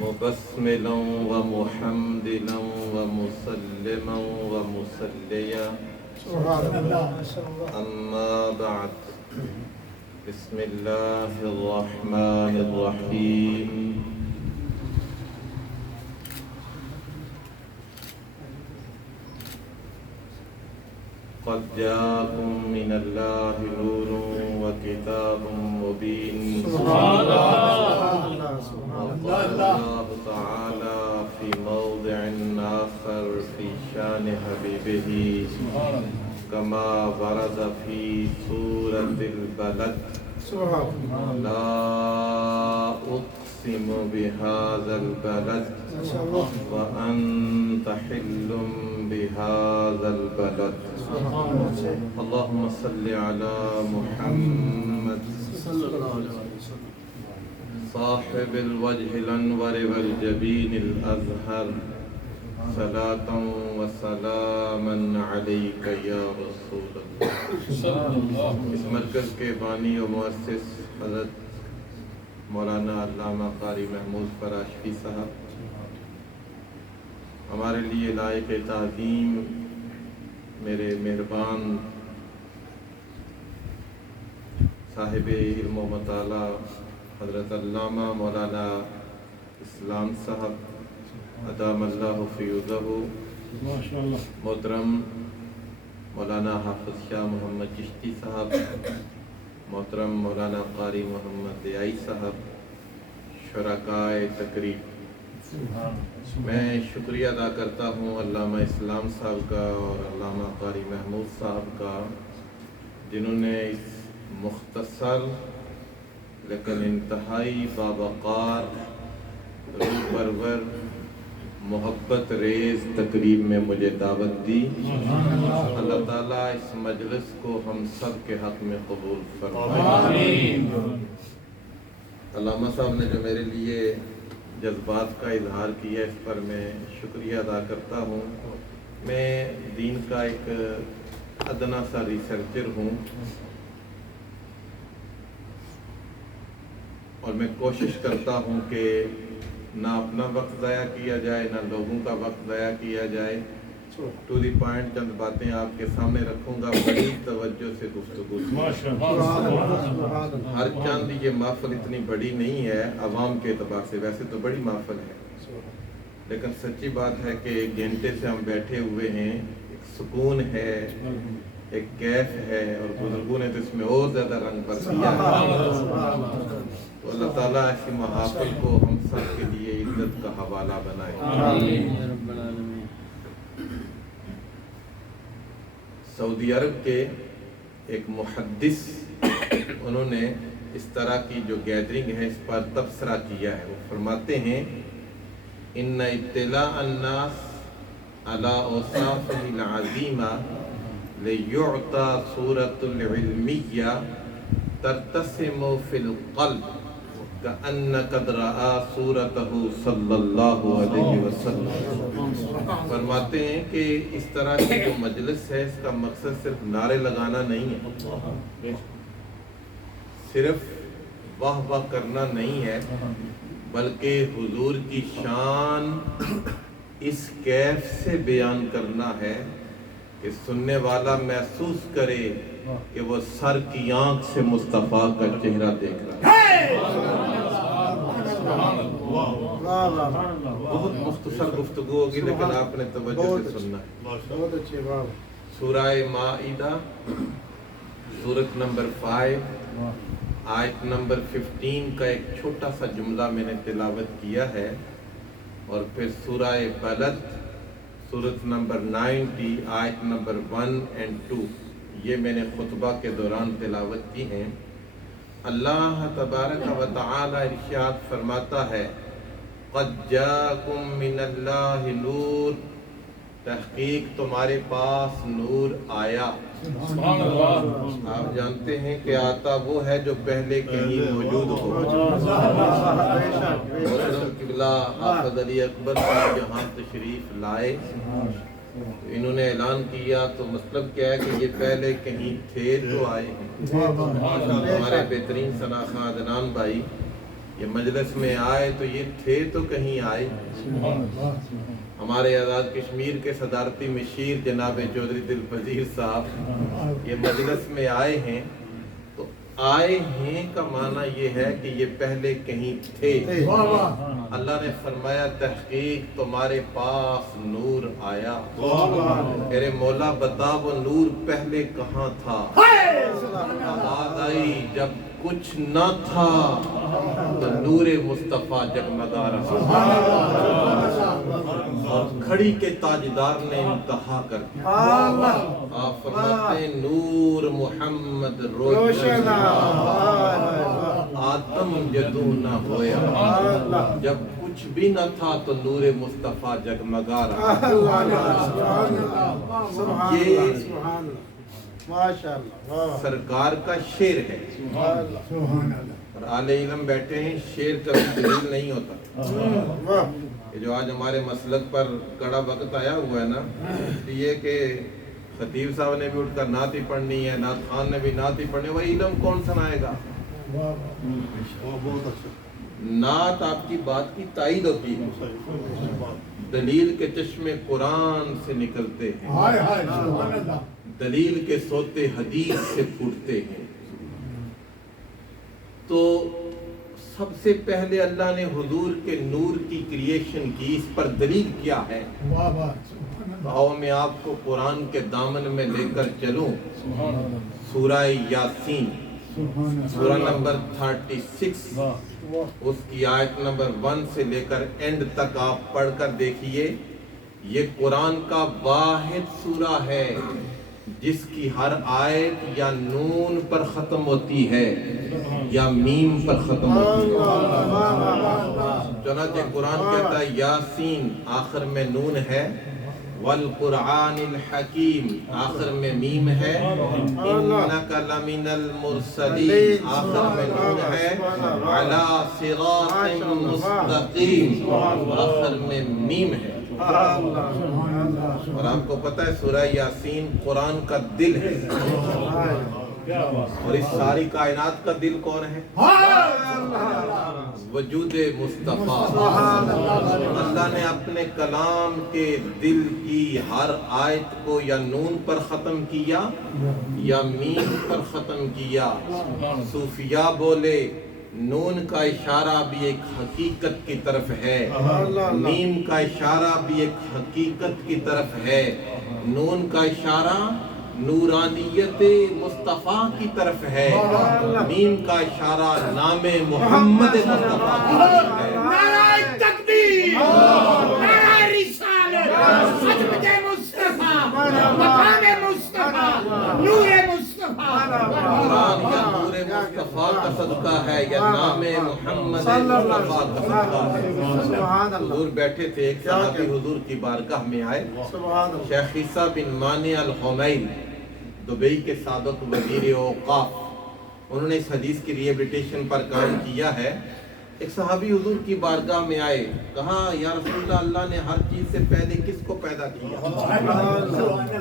مبسملا ومحمدلا ومسلما ومصليا أما بعد. بسم الله الرحمن الرحيم. قد جاءكم من الله نور وكتاب مبين. سبحان الله. وقال الله تعالى في موضع آخر في شان حبيبه كما ورد في سورة البلد: لا أقسم بهذا البلد وأنت حل بهذا البلد. اللهم صل على محمد صاحب الوجه الأنور والجبين الأزهر، صلاة وسلاما عليك يا رسول اللہ. اس مرکز کے بانی و مؤسس حضرت مولانا علامہ قاری محمود فراشفی صاحب ہمارے لیے لائق تعظیم میرے مہربان صاحب علم و مطالعہ حضرت علامہ مولانا اسلام صاحب ادام اللہ فیوزہ، محترم مولانا حافظ شاہ محمد چشتی صاحب، محترم مولانا قاری محمد دیائی صاحب، شرکائے تقریب، میں شکریہ ادا کرتا ہوں علامہ اسلام صاحب کا اور علامہ قاری محمود صاحب کا، جنہوں نے اس مختصر لیکن انتہائی باوقار، روح پرور، محبت ریز تقریب میں مجھے دعوت دی. اللہ تعالیٰ اس مجلس کو ہم سب کے حق میں قبول فرمائے. علامہ صاحب نے جو میرے لیے جذبات کا اظہار کیا، اس پر میں شکریہ ادا کرتا ہوں. میں دین کا ایک ادنا سا ریسرچر ہوں اور میں کوشش کرتا ہوں کہ نہ اپنا وقت ضائع کیا جائے نہ لوگوں کا وقت ضائع کیا جائے. ٹو دی پوائنٹ چند باتیں آپ کے سامنے رکھوں گا، بڑی توجہ سے گفتگو. ہر چند یہ محفل اتنی بڑی نہیں ہے عوام کے اعتبار سے، ویسے تو بڑی محفل ہے، لیکن سچی بات ہے کہ ایک گھنٹے سے ہم بیٹھے ہوئے ہیں، ایک سکون ہے، ایک کیف ہے، اور بزرگوں نے تو اس میں اور زیادہ رنگ بھر دیا ہے. تو اللہ تعالیٰ ایسی محافل کو ہم سب کے لیے عزت کا حوالہ بنائے. سعودی عرب کے ایک محدث، انہوں نے اس طرح کی جو گیدرنگ ہے اس پر تبصرہ کیا ہے. وہ فرماتے ہیں: ان اطلاع الناس على اوصافه العظیمہ لیعطى صورة العلمیہ ترتسم فی القلب کأن قد رأى صورته صلی اللہ علیہ وسلم. فرماتے ہیں کہ اس طرح کی جو مجلس ہے اس کا مقصد صرف نعرے لگانا نہیں ہے، صرف واہ واہ کرنا نہیں ہے، بلکہ حضور کی شان اس کیف سے بیان کرنا ہے کہ سننے والا محسوس کرے کہ وہ سر کی آنکھ سے مصطفیٰ کا چہرہ دیکھ رہا ہے. بہت مختصر گفتگو ہوگی لیکن آپ نے توجہ سے سننا ہے. سورہ مائدہ سورت نمبر 5 آیت نمبر 15 کا ایک چھوٹا سا جملہ میں نے تلاوت کیا ہے، اور پھر سورہ بلد سورت نمبر 90 آیت نمبر 1 اور 2 یہ میں نے خطبہ کے دوران تلاوت کی ہیں. اللہ تبارک و تعالی ارشاد فرماتا ہے: قد جاءکم من اللہ نور، تحقیق تمہارے پاس نور آیا. آپ جانتے ہیں کہ آتا وہ ہے جو پہلے کہیں موجود ہو. قبلہ حافظ علی اکبر صاحب یہاں تشریف لائے، انہوں نے اعلان کیا تو مطلب کیا ہے کہ یہ پہلے کہیں تھے تو آئے ہیں. ہمارے بہترین ثنا خواہ عدنان بھائی یہ مجلس میں آئے تو یہ تھے تو کہیں آئے. ہمارے آزاد کشمیر کے صدارتی مشیر جناب چودھری دلپذیر صاحب یہ مجلس میں آئے ہیں تو آئے ہیں کا معنی یہ ہے کہ یہ پہلے کہیں تھے. اللہ نے فرمایا تحقیق تمہارے پاس نور آیا. میرے مولا بتا وہ نور پہلے کہاں تھا؟ آواز آئی جب کچھ نہ تھا تو نور مصطفیٰ جگمگا رہا اور گھڑی کے تاجدار نے انتہا کر دیا. آپ فرماتے ہیں نور محمد روشن آدم جدو نہ ہویا. جب کچھ بھی نہ تھا تو نور مصطفیٰ جگمگا رہا. یہ سرکار کا شعر ہے. اور اہل علم بیٹھے ہیں شعر کبھی دلیل نہیں ہوتا. جو آج ہمارے مسلک پر کڑا وقت آیا ہوا ہے نا یہ کہ خطیب صاحب نے بھی اٹھ کر نعت ہی پڑھنی ہے, نعت خان نے بھی نعت ہی پڑھنی ہے, وہ علم کون سنائے گا؟ نعت آپ کی بات کی تائید ہوتی ہے. دلیل کے چشمے قرآن سے نکلتے ہیں, دلیل کے سوتے حدیث سے پھوٹتے ہیں. تو سب سے پہلے اللہ نے حضور کے نور کی کریشن کی, اس پر دلیل کیا ہے؟ آؤ میں آپ کو قرآن کے دامن میں لے کر چلوں. سورہ یاسین سورہ نمبر 36 اس کی آیت نمبر 1 سے لے کر اینڈ تک آپ پڑھ کر دیکھیے. یہ قرآن کا واحد سورہ ہے جس کی ہر آیت یا نون پر ختم ہوتی ہے یا میم پر ختم ہوتی ہے. چنانچہ قرآن کہتا ہے یاسین آخر میں نون ہے, والقرآن الحکیم آخر میں میم ہے, انک لمن المرسلین آخر میں نون ہے, علی صراط مستقیم آخر میں میم ہے. اور آپ کو پتہ ہے سورہ یاسین قرآن کا دل ہے. اور اس ساری کائنات کا دل کون ہے؟ وجود مصطفیٰ. اللہ نے اپنے کلام کے دل کی ہر آیت کو یا نون پر ختم کیا یا میم پر ختم کیا. صوفیاء بولے نون کا اشارہ بھی ایک حقیقت کی طرف ہے, میم کا اشارہ بھی ایک حقیقت کی طرف ہے. نون کا اشارہ نورانیت مصطفیٰ کی طرف ہے, میم کا اشارہ نام محمد مصطفیٰ کی طرف ہے. نعرہ تکبیر, نعرہ رسالت, عظمت مصطفیٰ, مقام مصطفیٰ, نور مصطفیٰ. قرآن یا نور مصطفیٰ کا صدقہ ہے یا نام محمد مصطفیٰ کا صدقہ ہے. حضور بیٹھے تھے, ایک صحابی حضور کی بارگاہ میں آئے. شیخ عیسیٰ بن مانع الحمیل دبئی کے سابق وزیر اوقاف, انہوں نے اس حدیث کی ریہیبلیٹیشن پر کام کیا ہے. ایک صحابی حضور کی بارگاہ میں آئے, کہا یا رسول اللہ, اللہ نے ہر چیز سے پہلے کس کو پیدا کیا؟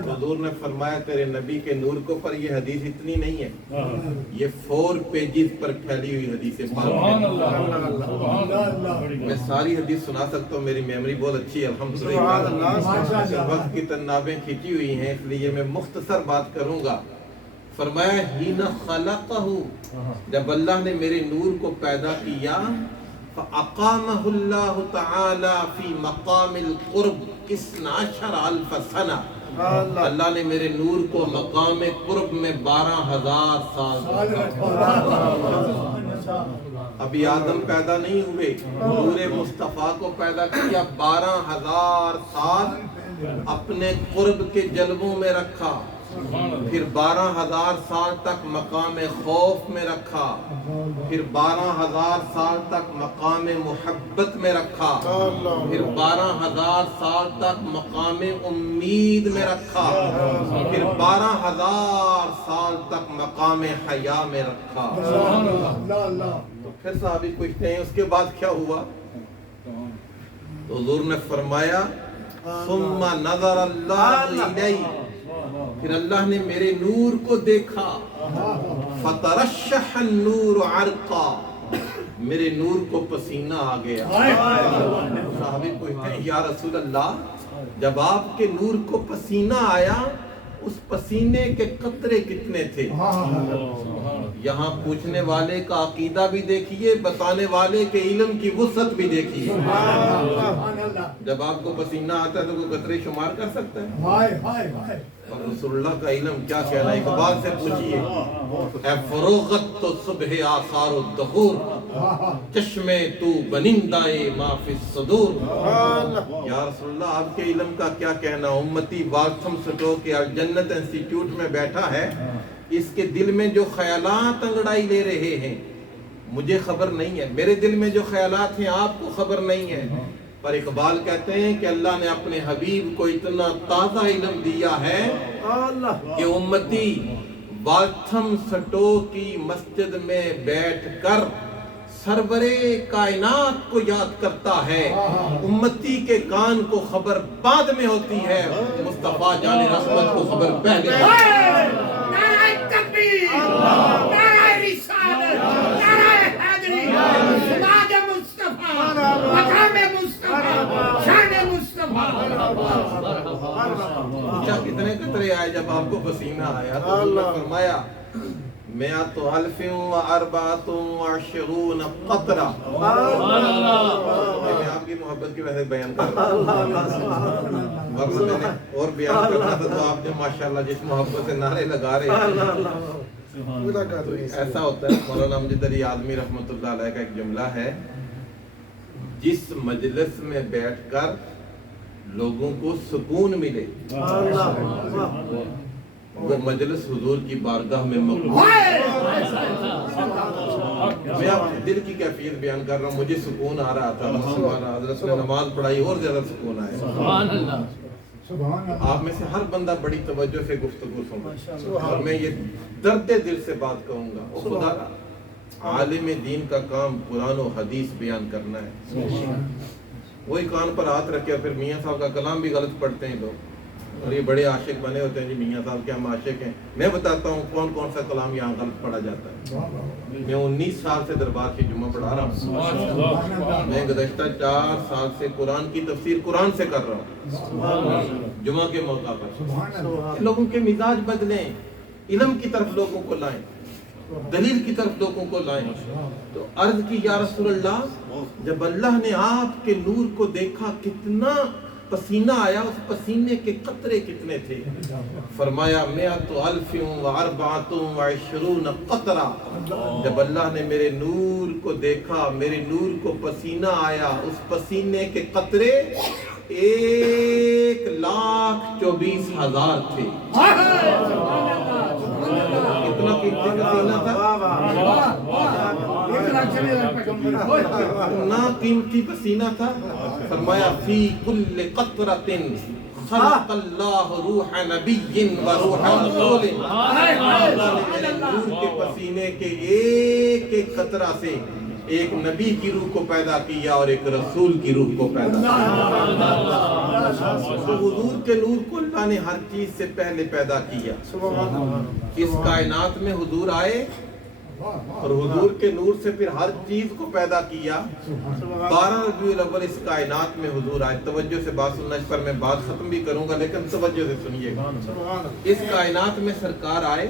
حضور نے فرمایا تیرے نبی کے نور کو, پر یہ حدیث اتنی نہیں ہے, یہ 4 پیجز پر پھیلی ہوئی حدیث پاک ہے. میں ساری حدیث سنا سکتا ہوں, میری میموری بہت اچھی ہے الحمدللہ. وقت کی تنابیں کھینچی ہوئی ہیں اس لیے میں مختصر بات کروں گا. فرمایا ہین خلقہ, جب اللہ نے میرے نور کو پیدا کیا, فاقامہ اللہ تعالی فی مقام القرب 12,000 سنہ, اللہ نے میرے نور کو مقام قرب میں 12,000 سال. ابھی آدم پیدا نہیں ہوئے, نور مصطفیٰ کو پیدا کیا, 12,000 سال اپنے قرب کے جلووں میں رکھا, پھر 12,000 سال تک مقام خوف میں رکھا, پھر 12,000 سال تک مقام محبت میں رکھا, پھر 12,000 سال تک مقام امید میں رکھا, پھر 12,000 سال تک مقام حیا میں رکھا. تو پھر صحابی پوچھتے ہیں اس کے بعد کیا ہوا؟ تو حضور نے فرمایا ثم نظر اللہ الیہ, پھر اللہ نے میرے نور کو دیکھا, فترشح النور عرقا, میرے نور کو پسینہ آ گیا. صحابی پوچھتے ہیں یا رسول اللہ جب آپ کے نور کو پسینہ آیا اس پسینے کے قطرے کتنے تھے؟ یہاں پوچھنے والے کا عقیدہ بھی دیکھیے، بتانے والے کے علم کی وسعت بھی دیکھیے. جب آپ کو پسینہ آتا ہے تو کوئی قطرے شمار کر سکتا ہے؟ اور رسول اللہ کا علم کیا کہنا ہے. اقبال سے پوچھئے اے فروغت تو صبح آثار الدخور چشمے تو بنندائے ما فی الصدور. یا رسول اللہ آپ کے علم کا کیا کہنا. امتی والتھم سٹو کے الجنت انسٹیٹیوٹ میں بیٹھا ہے، اس کے دل میں جو خیالات انگڑائی لے رہے ہیں مجھے خبر نہیں ہے، میرے دل میں جو خیالات ہیں آپ کو خبر نہیں ہے. پر اقبال کہتے ہیں کہ اللہ نے اپنے حبیب کو اتنا تازہ علم دیا ہے کہ امتی والتھم سٹو کی مسجد میں بیٹھ کر سرور کائنات کو یاد کرتا ہے. امتی کے کان کو خبر بعد میں ہوتی ہے، مصطفیٰ جان رحمت کو خبر پہلے. نعرہ تکبیر، نعرہ رسالت، نعرہ حیدری، سراج مصطفیٰ، مقام مصطفیٰ، شان مصطفیٰ. کتنے قطرے آئے جب آپ کو پسینہ آیا تو اللہ نے فرمایا مئۃ الف و اربعۃ و عشرون قطرہ. میں آپ کی محبت کی وجہ سے بیان کر رہا ہوں، ورنہ میں نے اور بیان کرنا تھا تو آپ جو ماشاءاللہ جس محبت سے نعرے لگا رہے ہیں. تو ایسا ہوتا ہے. مولانا امجد علی اعظمی رحمۃ اللہ علیہ کا ایک جملہ ہے، جس مجلس میں بیٹھ کر لوگوں کو سکون ملے وہ مجلس حضور کی بارگاہ میں مقبول. میں اپنے دل کی کیفیت بیان کر رہا ہوں. مجھے سکون آ رہا تھا، حضرت نے نماز پڑھائی اور زیادہ سکون آیا. آپ میں سے ہر بندہ بڑی توجہ سے گفتگو سنتا اور میں یہ درد دل سے بات کہوں گا. او خدا، عالم دین کا کام قرآن و حدیث بیان کرنا ہے. وہی کان پر ہاتھ رکھے اور پھر میاں صاحب کا کلام بھی غلط پڑھتے ہیں لوگ اور یہ بڑے عاشق بنے ہوتے ہیں. جی میاں صاحب کے ہم عاشق ہیں. میں بتاتا ہوں کون کون سا کلام یہاں غلط پڑھا جاتا ہے. میں 19 سال سے دربار کی جمعہ پڑھا رہا ہوں. میں گزشتہ 4 سال سے قرآن کی تفسیر قرآن سے کر رہا ہوں جمعہ کے موقع پر. لوگوں کے مزاج بدلیں، علم کی طرف لوگوں کو لائیں، دلیل کی طرف لوگوں کو لائیں. تو عرض کی یا رسول اللہ جب اللہ نے آپ کے نور کو دیکھا کتنا پسینہ آیا، اس پسینے کے قطرے کتنے تھے؟ فرمایا مئۃ الف و اربعۃ و عشرون قطرہ. جب اللہ نے میرے نور کو دیکھا، میرے نور کو پسینہ آیا، اس پسینے کے قطرے 1,24,000 تھے. اتنا قیمتی پسینہ تھا، اتنا قیمتی پسینہ تھا. فرمایا فی کل قطرۃ خلق اللہ روح نبی و روح رسول. اللہ نے میرے نور کے پسینے کے ایک ایک قطرہ سے ایک نبی کی روح کو پیدا کیا اور ایک رسول کی روح کو پیدا کیا. تو حضور کے نور کو اللہ نے ہر چیز سے پہلے پیدا کیا. اس کائنات میں حضور آئے اور حضور کے نور سے پھر ہر چیز کو پیدا کیا. 12 ربیع الاول اس کائنات میں حضور آئے. توجہ سے بات سننا، اس پر میں بات ختم بھی کروں گا لیکن توجہ سے سنیے گا. اس کائنات میں سرکار آئے.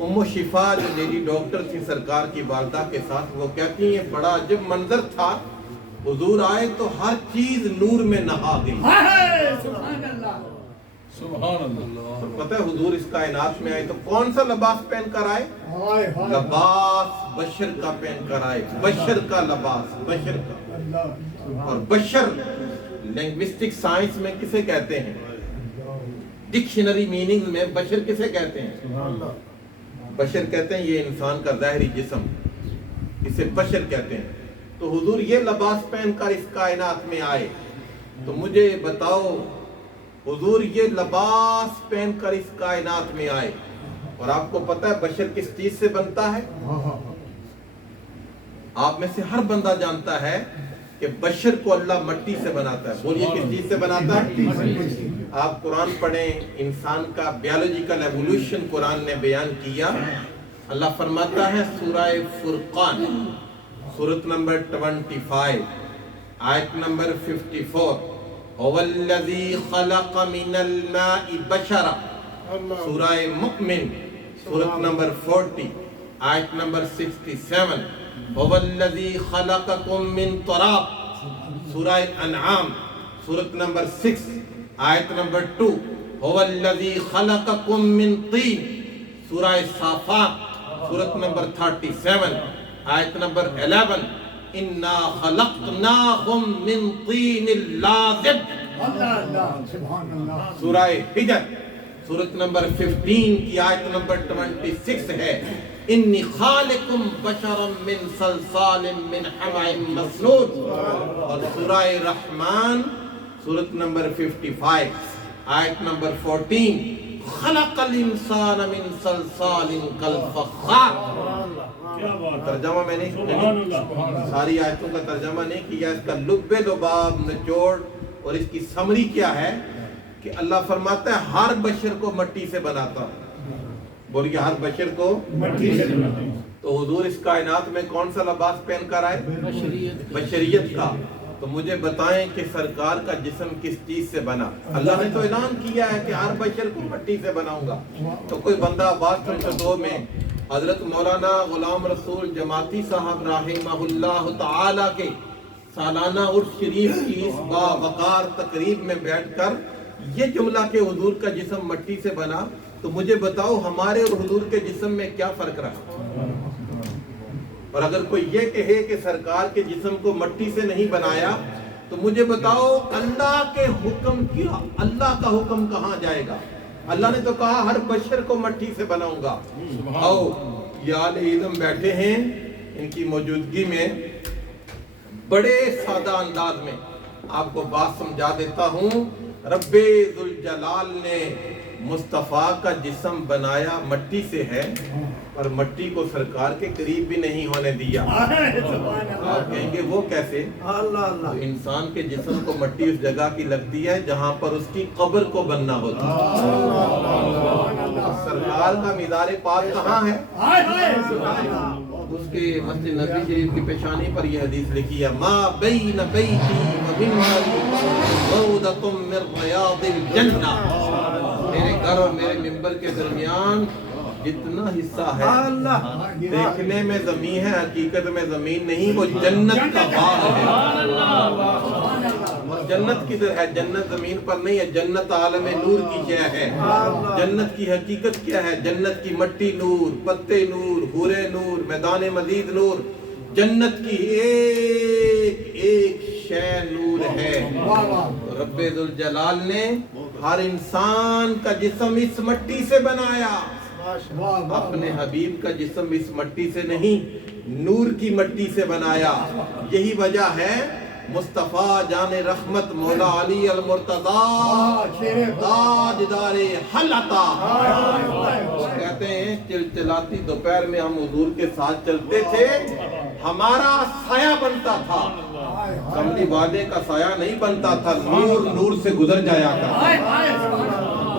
ام شفا جو لیڈی ڈاکٹر تھی سرکار کی والدہ کے ساتھ، وہ کہتی ہیں بڑا عجب منظر تھا. حضور آئے تو ہر چیز نور میں نہا گئی. سبحان اللہ. تو پتہ ہے حضور اس کائنات میں آئے تو کون سا لباس پہن کر آئے؟ لباس بشر کا پہن کر آئے. بشر کا لباس، بشر کا. اور بشر لنگوسٹک سائنس میں کسے کہتے ہیں؟ ڈکشنری میننگ میں بشر کسے کہتے ہیں؟ بشر کہتے ہیں یہ انسان کا ظاہری جسم، اسے بشر کہتے ہیں. تو حضور یہ لباس پہن کر اس کائنات میں آئے. تو مجھے بتاؤ حضور یہ لباس پہن کر اس کائنات میں آئے اور آپ کو پتہ ہے بشر کس چیز سے بنتا ہے؟ آپ میں سے ہر بندہ جانتا ہے کہ بشر کو اللہ مٹی سے بناتا ہے. بولیے کس چیز سے بناتا ہے؟ آپ قرآن پڑھیں، انسان کا بیالوجیکل ایوولوشن قرآن نے بیان کیا. اللہ فرماتا ہے سورہ فرقان سورت نمبر 25 آیت نمبر 54 هو الذی خلق من الماء بشرا. سورہ مؤمن سورت نمبر 40 آیت نمبر 67 هو الذی خلقکم من تراب. سورہ انعام سورت نمبر 6 آیت نمبر 2 هو الذی خلقکم من طین. سورہ صافات سورت نمبر 37 آیت نمبر 11 اِنَّا خَلَقْنَاهُمْ مِن طِينٍ لَازِبٍ. سورہ حجر سورت نمبر 15 کی آیت نمبر 26 ہے انی خالقم بشرا من صلصال من حمأ مسنون. اور سورہ رحمان سورت نمبر 55 آیت نمبر 14 خلق الانسان من صلصال کالفخار. ترجمہ میں نے ساری آیتوں کا ترجمہ نہیں کیا، اس کا لب لباب نچوڑ اور اس کی سمری کیا ہے کہ اللہ فرماتا ہے ہر بشر کو مٹی سے بناتا ہوں. بولیے ہر بشر کو مٹی سے بناتا ہوں. تو حضور اس کائنات میں کون سا لباس پہن کر آئے؟ بشریت کا. تو مجھے بتائیں کہ سرکار کا جسم کس چیز سے بنا؟ اللہ نے تو اعلان کیا ہے کہ ہر بشر کو مٹی سے بناؤں گا. تو کوئی بندہ آواز 302 میں حضرت مولانا غلام رسول جماعتی صاحب رحمہ اللہ تعالی کے سالانہ عرس شریف کی اس باوقار تقریب میں بیٹھ کر یہ جملہ کہ حضور کا جسم مٹی سے بنا، تو مجھے بتاؤ ہمارے اور حضور کے جسم میں کیا فرق رہا؟ اور اگر کوئی یہ کہے کہ سرکار کے جسم کو مٹی سے نہیں بنایا تو مجھے بتاؤ اللہ کے حکم کیا، اللہ کا حکم کہاں جائے گا؟ اللہ نے تو کہا ہر بشر کو مٹی سے بناؤں گا. آؤ یہ آل علم بیٹھے ہیں، ان کی موجودگی میں بڑے سادہ انداز میں آپ کو بات سمجھا دیتا ہوں. رب ذوالجلال نے مصطفیٰ کا جسم بنایا مٹی سے ہے، اور مٹی کو سرکار کے قریب بھی نہیں ہونے دیا. آپ کہیں گے وہ کیسے؟ تو انسان کے جسم کو مٹی اس جگہ کی لگتی ہے جہاں پر اس کی قبر کو بننا ہوتا ہے. سرکار کا مزار پاک کہاں ہے؟ اس کے مسجد نبی شریف کی پیشانی پر یہ حدیث لکھی ہے ما بین بیتی و منبری روضۃ من ریاض الجنہ. میرے گھر اور میرے منبر کے درمیان جتنا حصہ ہے دیکھنے میں زمین ہے، حقیقت میں زمین نہیں، وہ جنت کا باغ ہے. جنت کدھر ہے؟ جنت زمین پر نہیں ہے، جنت عالم نور کی شے ہے. جنت کی حقیقت کیا ہے؟ جنت کی مٹی نور، پتے نور، حورے نور، میدان مزید نور. جنت کی ایک ایک شے نور ہے. رب ذوالجلال نے ہر انسان کا جسم اس مٹی سے بنایا. اپنے حبیب کا جسم اس مٹی سے نہیں، نور کی مٹی سے بنایا. یہی وجہ ہے مصطفیٰ جان رحمت مولا علی المرتضی تاجدار حلتا کہتے ہیں چلچلاتی دوپہر میں ہم حضور کے ساتھ چلتے تھے، ہمارا سایہ بنتا تھا، کملی والے کا سایہ نہیں بنتا تھا، نور نور سے گزر جایا کرتا.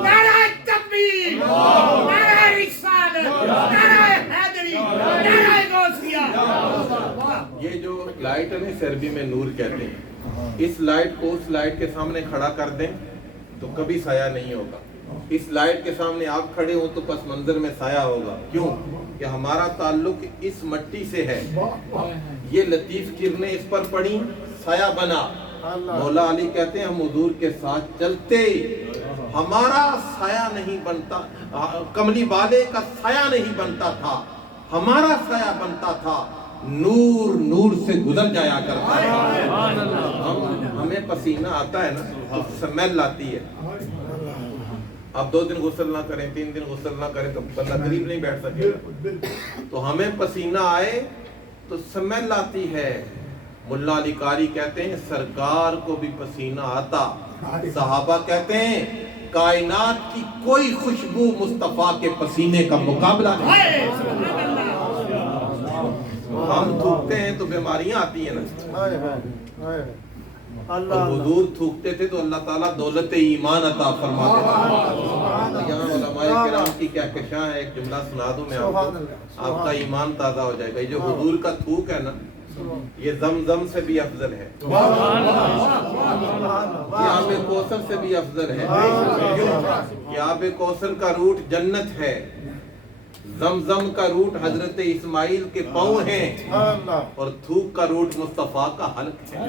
نعرہ تکبیر، نعرہ رسالت، نعرہ حیدری، نعرہ غوثیہ. یہ جو لائٹ ہے نا عربی میں نور کہتے ہیں. اس لائٹ کو اس لائٹ کے سامنے کھڑا کر دیں تو کبھی سایہ نہیں ہوگا. اس لائٹ کے سامنے آپ کھڑے ہوں تو پس منظر میں سایہ ہوگا. کیوں؟ کہ ہمارا تعلق اس مٹی سے ہے. یہ لطیف کرنیں اس پر پڑی، سایہ بنا. مولا علی کہتے ہیں ہم حضور کے ساتھ چلتے ہمارا سایہ نہیں بنتا، کملی والے کا سایہ نہیں بنتا تھا، ہمارا سایہ بنتا تھا، نور نور سے گزر جایا کرتا تھا. ہمیں پسینہ آتا ہے نا تو سمیل آتی ہے. اب 2 دن غسل نہ کریں، 3 دن غسل نہ کریں تو بندہ قریب نہیں بیٹھ سکے. تو ہمیں پسینہ آئے تو سمیل آتی ہے. ملا علی قاری کہتے ہیں سرکار کو بھی پسینہ آتا. صحابہ کہتے ہیں کائنات کی کوئی خوشبو مصطفیٰ کے پسینے کا مقابلہ نہیں. ہم تھوکتے ہیں تو بیماریاں آتی ہیں نا، اور حضور تھوکتے تھے تو اللہ تعالیٰ دولت ایمان عطا فرماتے تھے. یہاں علماء کرام کی کیا کشاں ہے، ایک جملہ سنا دوں میں آپ کو، آپ کا ایمان تازہ ہو جائے گا. یہ جو حضور کا تھوک ہے نا، یہ زمزم سے بھی افضل ہے، یہ آب کوثر سے بھی افضل ہے، کیوں کہ آب کوثر کا روٹ جنت ہے، زمزم کا روٹ حضرت اسماعیل کے پاؤں ہیں، اور تھوک کا روٹ مصطفیٰ کا حلق ہے۔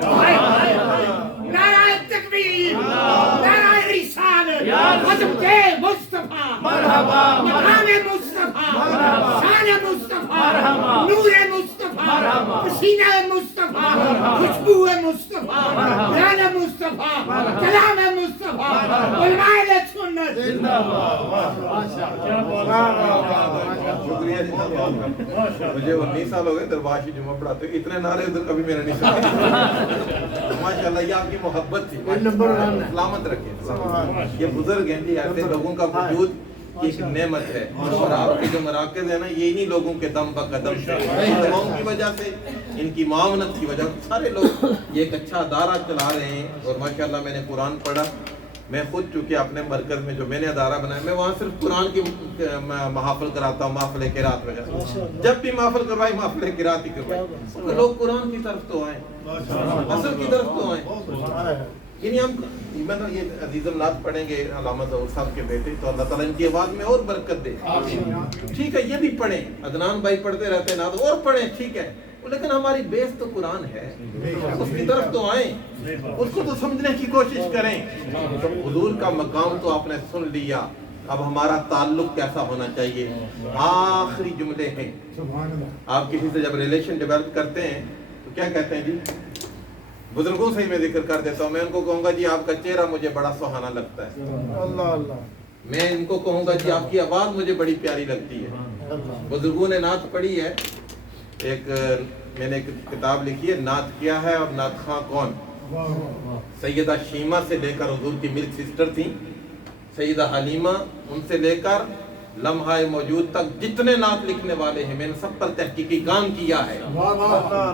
نعرہ تکبیر، نعرہ رسالت، حضرت مصطفیٰ، مقام مصطفیٰ، شان مصطفیٰ، نور مصطفیٰ، پسینہ مصطفیٰ، خوشبو مصطفیٰ، بیان مصطفیٰ، کلام مصطفیٰ، علماء سنت۔ شکریہ جی، مجھے 19 سال ہو گئے درباشی جمعہ پڑھاتے، اتنے نعرے ادھر کبھی میرے نہیں سنے۔ ماشاءاللہ یہ آپ کی محبت تھی، سلامت رکھیں۔ یہ بزرگ ہیں جی، ایسے لوگوں کا وجود ایک نعمت ہے، اور آپ کے جو مراکز ہیں نا، یہ انہی لوگوں کے دم بقدم سے، ان دعاؤں کی وجہ سے، ان کی معاونت کی وجہ سے سارے لوگ یہ ایک اچھا ادارہ چلا رہے ہیں۔ اور ماشاءاللہ میں نے قرآن پڑھا، میں خود چونکہ اپنے مرکز میں جو میں نے ادارہ بنایا، میں وہاں صرف قرآن کی محافل کراتا ہوں، محفل قرات وغیرہ، جب بھی محفل کروائی محفل قرات ہی کروائی، لوگ قرآن کی طرف تو آئیں، اصل کی طرف تو آئیں۔ یعنی ہم یہ عزیز الناس پڑھیں گے علامہ ظہور صاحب کے بیٹے، تو اللہ تعالیٰ ان کی آواز میں اور برکت دے۔ ٹھیک ہے یہ بھی پڑھیں، عدنان بھائی پڑھتے رہتے ہیں نعت، اور پڑھیں ٹھیک ہے، لیکن ہماری بیس تو قرآن ہے، اس کی طرف تو آئیں، اس کو تو سمجھنے کی کوشش کریں۔ حضور کا مقام تو آپ نے سن لیا، اب ہمارا تعلق کیسا ہونا چاہیے۔ آخری جملے ہیں، آپ کسی سے جب ریلیشن ڈیولپ کرتے ہیں تو کیا کہتے ہیں جی، بزرگوں سے ہی میں ذکر کر دیتا ہوں، میں ان کو کہوں گا جی آپ کا چہرہ مجھے بڑا سہانا لگتا ہے، میں ان کو کہوں گا جی آپ کی آواز مجھے بڑی پیاری لگتی ہے۔ بزرگوں نے نعت پڑھی ہے، ایک میں نے ایک کتاب لکھی ہے، نعت کیا ہے اور نعت خواں کون۔ سیدہ شیمہ سے لے کر، حضور کی ملک سسٹر تھیں سیدہ حلیمہ، ان سے لے کر لمحہ موجود تک جتنے نعت لکھنے والے ہیں، میں نے سب پر تحقیقی کام کیا ہے۔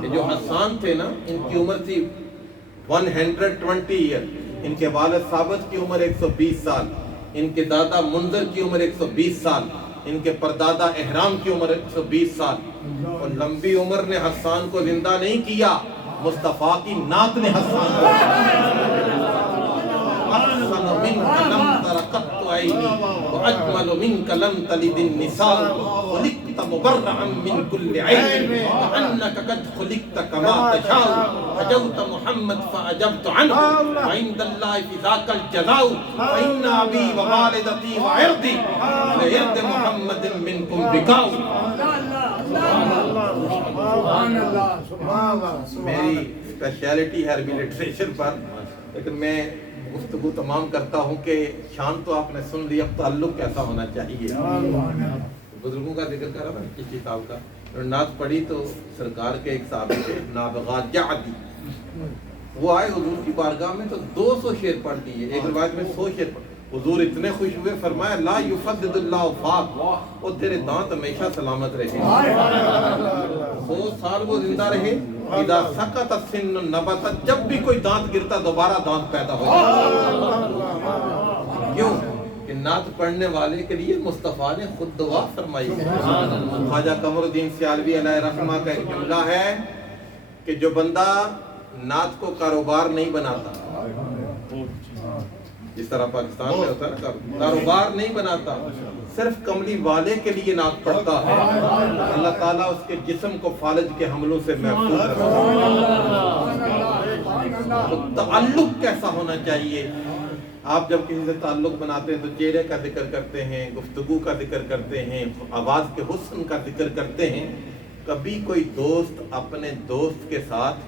یہ جو حسان تھے نا، ان کی عمر تھی 120 ایئر، ان کے والد ثابت کی عمر 120 سال، ان کے دادا منذر کی عمر 120 سال، ان کے پردادا احرام کی عمر 120 سال، اور لمبی عمر نے حسان کو زندہ نہیں کیا، مصطفیٰ کی نعت نے حسان کو احسن منک لم تر قط عینی واجمل منک لم تلد النساء خلقت مبرعا من كل عیب وانک قد خلقت کما تشاء حجوت محمد فاجبت عنه وعند اللہ فی ذاک الجزاء فإن ابی ووالدتی وعرضی لعرض محمد منکم بکاء۔ میری اسپیشلٹی ہے عربی لٹریچر پر، لیکن میں گفتگو تمام کرتا ہوں کہ شان تو آپ نے سن لی، اب تعلق کیسا ہونا چاہیے۔ بزرگوں کا ذکر کر رہا تھا کسی صاحب کا، نعت پڑھی تو سرکار کے ایک صحابی تھے نابغہ جعدی، وہ آئے حضور کی بارگاہ میں تو 200 شعر پڑھ دیے، ایک روایت میں 100 شعر پڑھ، حضور اتنے خوش ہوئے، فرمایا لا یفدد اللہ فاق، وہ تیرے دانت ہمیشہ سلامت رہے، 100 سال وہ زندہ رہے۔ اذا سقط السن نبتت، جب بھی کوئی دانت گرتا دوبارہ دانت پیدا ہو جاتا۔ کیوں کہ نعت پڑھنے والے کے لیے مصطفیٰ نے خود دعا فرمائی۔ خواجہ قمر الدین سیالوی علیہ رحمہ کا ایک جملہ ہے کہ جو بندہ نعت کو کاروبار نہیں بناتا، جس طرح پاکستان میں ہوتا ہے نا، کاروبار نہیں بناتا، صرف کملی والے کے لیے نعت پڑھتا ہے، اللہ تعالیٰ اس کے جسم کو فالج کے حملوں سے محفوظ رکھتا ہے۔ تعلق کیسا ہونا چاہیے؟ آپ جب کسی سے تعلق بناتے ہیں تو چہرے کا ذکر کرتے ہیں، گفتگو کا ذکر کرتے ہیں، آواز کے حسن کا ذکر کرتے ہیں۔ کبھی کوئی دوست اپنے دوست کے ساتھ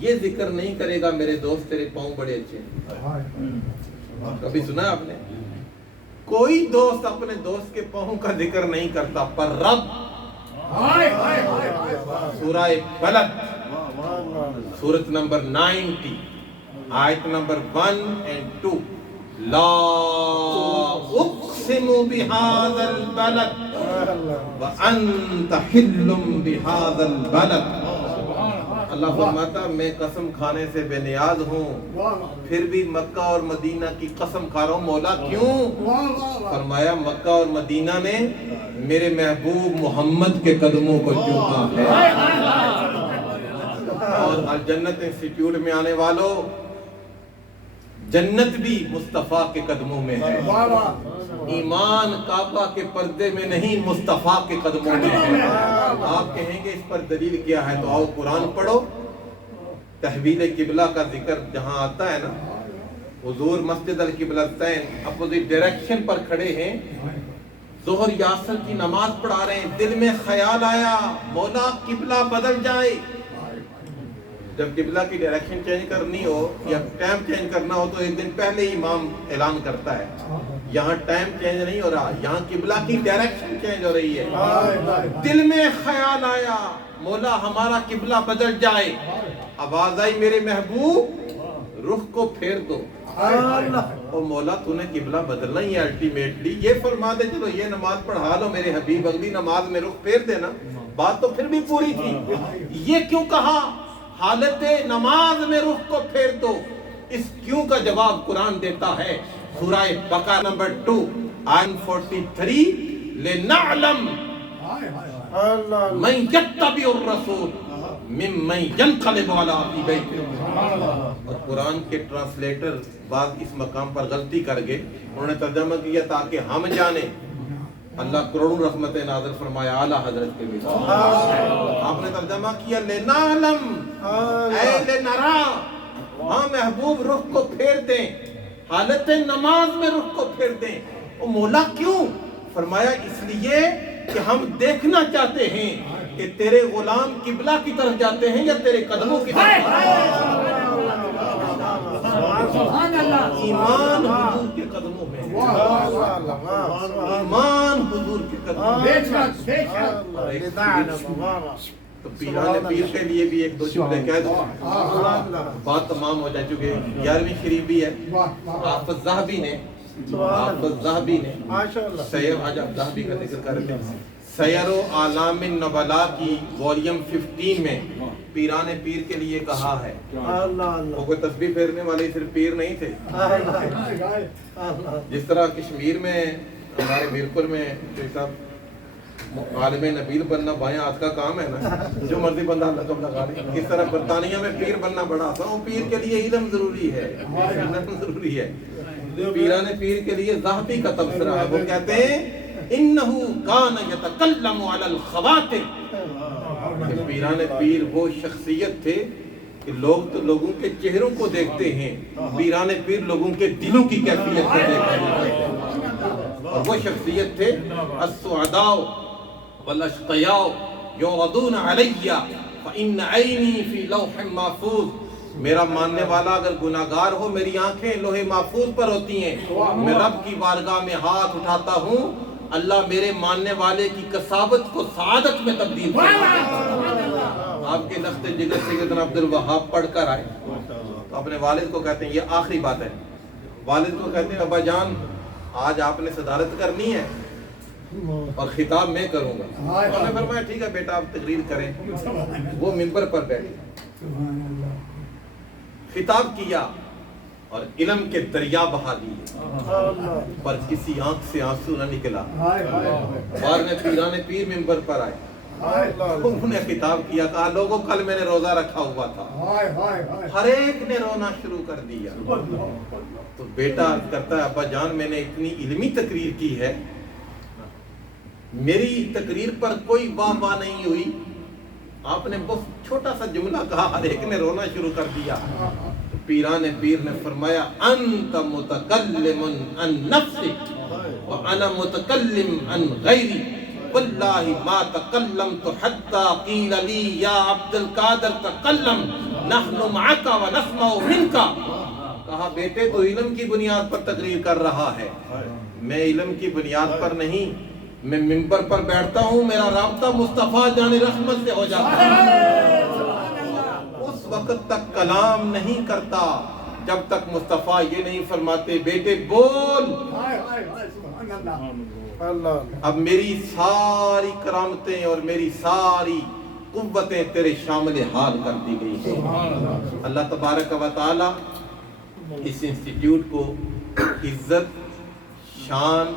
یہ ذکر نہیں کرے گا میرے دوست تیرے پاؤں بڑے اچھے ہیں، کبھی سنا آپ نے؟ کوئی دوست اپنے دوست کے پاؤں کا ذکر نہیں کرتا، پر رب سورہ بلد سورت نمبر 90 آیت نمبر 1 and 2، لا اقسم بهذا البلد وانت حل بهذا البلد۔ اللہ فرماتا میں قسم کھانے سے بے نیاز ہوں، پھر بھی مکہ اور مدینہ کی قسم کھا رہا ہوں۔ مولا کیوں؟ فرمایا مکہ اور مدینہ نے میرے محبوب محمد کے قدموں کو چوما ہے۔ اور الجنت انسٹیٹیوٹ میں آنے والوں، جنت بھی مصطفیٰ کے قدموں میں ہے، ایمان کعبہ کے پردے میں نہیں مصطفیٰ کے قدموں میں ہے۔ آپ کہیں گے اس پر دلیل کیا ہے؟ تو آؤ قرآن پڑھو۔ تحویل قبلہ کا ذکر جہاں آتا ہے نا، حضور مسجد القبلتین اپوزٹ ڈائریکشن پر کھڑے ہیں، ظہر یاسر کی نماز پڑھا رہے ہیں، دل میں خیال آیا مولا قبلہ بدل جائے۔ جب قبلہ کی ڈائریکشن چینج کرنی ہو یا ٹائم چینج کرنا ہو تو ایک دن پہلے ہی امام اعلان کرتا ہے، یہاں ٹائم چینج نہیں ہو رہا، یہاں قبلہ کی ڈائریکشن چینج ہو رہی ہے۔ دل میں خیال آیا مولا ہمارا قبلہ بدل جائے، آواز آئی میرے محبوب رخ کو پھیر دو۔ او مولا تو نے قبلہ بدلنا ہی ہے الٹیمیٹلی، یہ فرما دے چلو یہ نماز پڑھا لو میرے حبیب، اگلی نماز میں رخ پھیر دینا، بات تو پھر بھی پوری تھی۔ یہ کیوں کہا حالت نماز میں رخ کو پھیر دو؟ اس کیوں کا جواب قرآن دیتا ہے سورہ بقرہ نمبر 2 آیت 43، لِنَعْلَمْ مَنْ يَتَّبِعُ الرَّسُولَ مِمَّنْ يَنْقَلِبُ عَلَىٰ عَقِبَيْهِ۔ اور قرآن کے ٹرانسلیٹر بعض اس مقام پر غلطی کر گئے، انہوں نے ترجمہ کیا تاکہ ہم جانیں۔ اللہ کروڑوں رحمت نازل فرمایا اعلیٰ حضرت کے لیے، آپ نے ترجمہ کیا لِنَعْلَمْ اے لِنَرَا، ہاں محبوب رخ کو پھیر دیں، حالت نماز میں رخ کو پھیر دیں۔ او مولا کیوں؟ فرمایا اس لیے کہ ہم دیکھنا چاہتے ہیں کہ تیرے غلام قبلہ کی طرف جاتے ہیں یا تیرے قدموں کی طرف۔ ایمان حضور کے قدموں میں، ایمان حضور کے قدموں میں۔ تو پیران پیر کے لیے بھی ایک دو جملے کہہ دو، بات تمام ہو جا چکے۔ 11ویں شریف بھی ہے، حافظ ذہبی نے سیر، آج آپ ذہبی کا ذکر کر رہے ہیں، سیر و اعلام النبلاء کی والیوم 15 میں پیران پیر کے لیے کہا ہے۔ وہ کوئی تسبیح پھیرنے والے صرف پیر نہیں تھے، جس طرح کشمیر میں ہمارے میرپور میں عالم نبیل بننا بائیں ہاتھ کا کام ہے نا، جو مرضی بندہ لقب لگا لے، اس طرح برطانیہ میں پیر بننا بڑا آسان، وہ پیر کے لیے علم ضروری ہے، علم ضروری ہے۔ پیران پیر کے لیے ذہبی کا تبصرہ ہے، وہ کہتے ہیں انہو کان یتکلم علی الخواتم، پیران پیر وہ شخصیت تھے کہ لوگ تو لوگوں کے چہروں کو دیکھتے ہیں، پیران پیر لوگوں کے دلوں کی کیفیت کو دیکھتے ہیں، اور وہ شخصیت تھے السعداء والاشقیاء یعرضون علی فإن عینی فی لوح محفوظ، میرا ماننے والا اگر گناہگار ہو میری آنکھیں لوح محفوظ پر ہوتی ہیں، میں رب کی بارگاہ میں ہاتھ اٹھاتا ہوں، اللہ میرے ماننے والے کی کسابت کو سعادت میں تبدیل کرتا۔ آپ کے لخت جگر سیدنا عبد الوہاب پڑھ کر آئے تو اپنے والد کو کہتے ہیں، یہ آخری بات ہے، والد کو کہتے ہیں ابا جان آج آپ نے صدارت کرنی ہے اور خطاب میں کروں گا۔ انہوں نے فرمایا ٹھیک ہے بیٹا آپ تقریر کریں۔ وہ منبر پر بیٹھے، خطاب کیا اور علم کے دریا بہا دیے، پر کسی آنکھ سے آنسو نہ نکلا۔ بعد میں پیران پیر منبر پر آئے، انہوں نے خطاب کیا، کہا لوگوں کل میں نے روزہ رکھا ہوا تھا، ہر ایک نے رونا شروع کر دیا۔ تو بیٹا کرتا ہے ابا جان میں نے اتنی علمی تقریر کی ہے، میری تقریر پر کوئی واہ واہ نہیں ہوئی، آپ نے بہت چھوٹا سا جملہ کہا، ہر ایک نے رونا شروع کر دیا۔ پیران پیر نے فرمایا انت متکلم عن نفسک وانا متکلم عن غیری، واللہ ما تکلمت حتی قیل لی یا عبد القادر تکلم نحن معک ونسمع منک۔ کہا بیٹے تو علم کی بنیاد پر تقریر کر رہا ہے، میں علم کی بنیاد پر نہیں، میں منبر پر بیٹھتا ہوں، میرا رابطہ مصطفیٰ جان رحمت سے ہو جاتا ہے، اس وقت تک کلام نہیں کرتا جب تک مصطفیٰ یہ نہیں فرماتے بیٹے بول۔ اب میری ساری کرامتیں اور میری ساری قوتیں تیرے شامل حال کر دی گئی ہیں۔ اللہ تبارک و تعالی اس انسٹیٹیوٹ کو عزت، شان،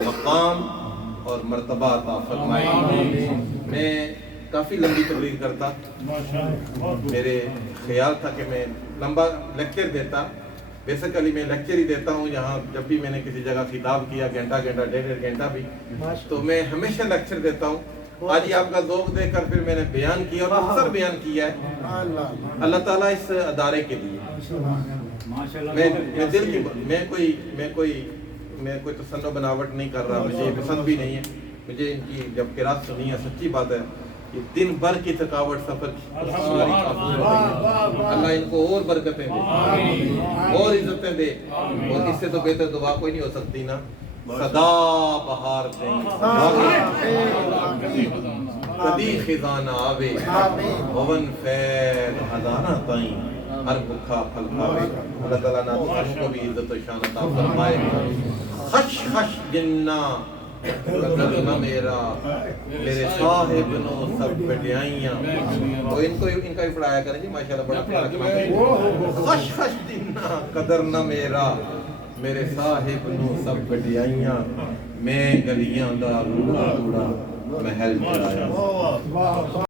مقام اور مرتبہ عطا فرمائے۔ میں کافی لمبی تقریر کرتا، میرے خیال تھا کہ میں لمبا لیکچر دیتا، بیسیکلی میں لیکچر ہی دیتا ہوں یہاں، جب بھی میں نے کسی جگہ خطاب کیا گھنٹہ گھنٹہ ڈیڑھ گھنٹہ بھی، تو میں ہمیشہ لیکچر دیتا ہوں۔ آج ہی آپ کا ذوق دے کر پھر میں نے بیان کیا اور مختصر بیان کیا ہے اللہ تعالیٰ اس ادارے کے لیے۔ میں دل کی میں کوئی تصنع بناوٹ نہیں کر رہا، مجھے یہ پسند بھی نہیں ہے، مجھے ان کی جب قرات سنی ہے سچی بات ہے، یہ دن بھر کی تھکاوٹ سفر ساری کافور ہو گئی ہے۔ اللہ ان کو اور برکتیں دے، اور عزتیں دے، اور اس سے تو بہتر دعا کوئی نہیں ہو سکتی نا، صدا بہار دیں کدی خزانہ آوے بھون فیض ہزانہ تائیں ہر بکھا پھل کھاوے۔ اللہ تعالیٰ ناظرین کو بھی عزت و شان عطا فرمائے۔ خش خش جنہ قدر نہ میرا میرے صاحب نو سب بڑیائیاں، تو ان کا بھی پڑھایا کریں جی ماشاءاللہ، بڑا پیارا۔ خش خش جنہ قدر نہ میرا میرے صاحب نو سب بڑیائیاں، میں گلیاں دا روڑا روڑا محل چلایا۔